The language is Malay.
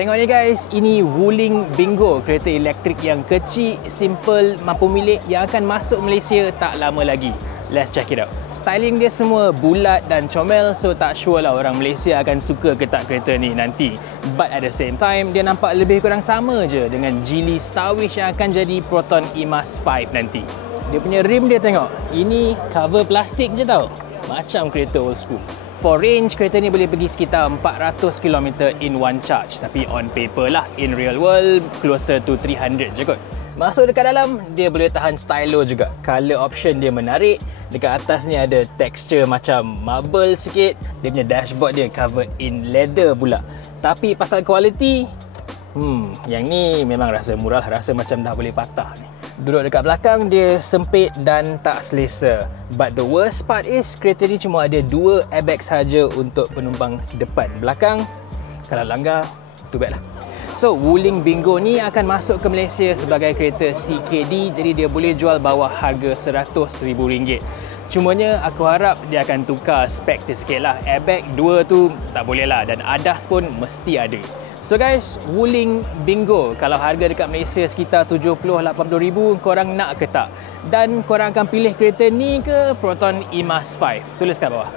Tengok ni guys, ini Wuling Bingo, kereta elektrik yang kecil, simple, mampu milik yang akan masuk Malaysia tak lama lagi. Let's check it out. Styling dia semua bulat dan comel, so tak sure lah orang Malaysia akan suka ke tak kereta ni nanti. But at the same time, dia nampak lebih kurang sama je dengan Geely Starwish yang akan jadi Proton E-Mas 5 nanti. Dia punya rim dia tengok, ini cover plastik je tau, macam kereta old school. For range, kereta ni boleh pergi sekitar 400 km in one charge. Tapi on paper lah, in real world, closer to 300 je kot. Masuk dekat dalam, dia boleh tahan stylo juga. Color option dia menarik. Dekat atas ni ada texture macam marble sikit. Dia punya dashboard dia covered in leather pula. Tapi pasal quality, yang ni memang rasa murah, rasa macam dah boleh patah ni. Duduk dekat belakang dia sempit dan tak selesa. But the worst part is kereta ni cuma ada 2 airbag saja untuk penumpang depan. Belakang, kalau langgar, too bad lah. So, Wuling Bingo ni akan masuk ke Malaysia sebagai kereta CKD, jadi dia boleh jual bawah harga RM100,000. Cumanya aku harap dia akan tukar spek sikit lah. Airbag 2 tu tak boleh lah, dan ADAS pun mesti ada. So guys, Wuling Bingo, kalau harga dekat Malaysia sekitar 70-80 ribu, korang nak ke tak? Dan korang akan pilih kereta ni ke Proton E-Mas 5? Tulis kat bawah.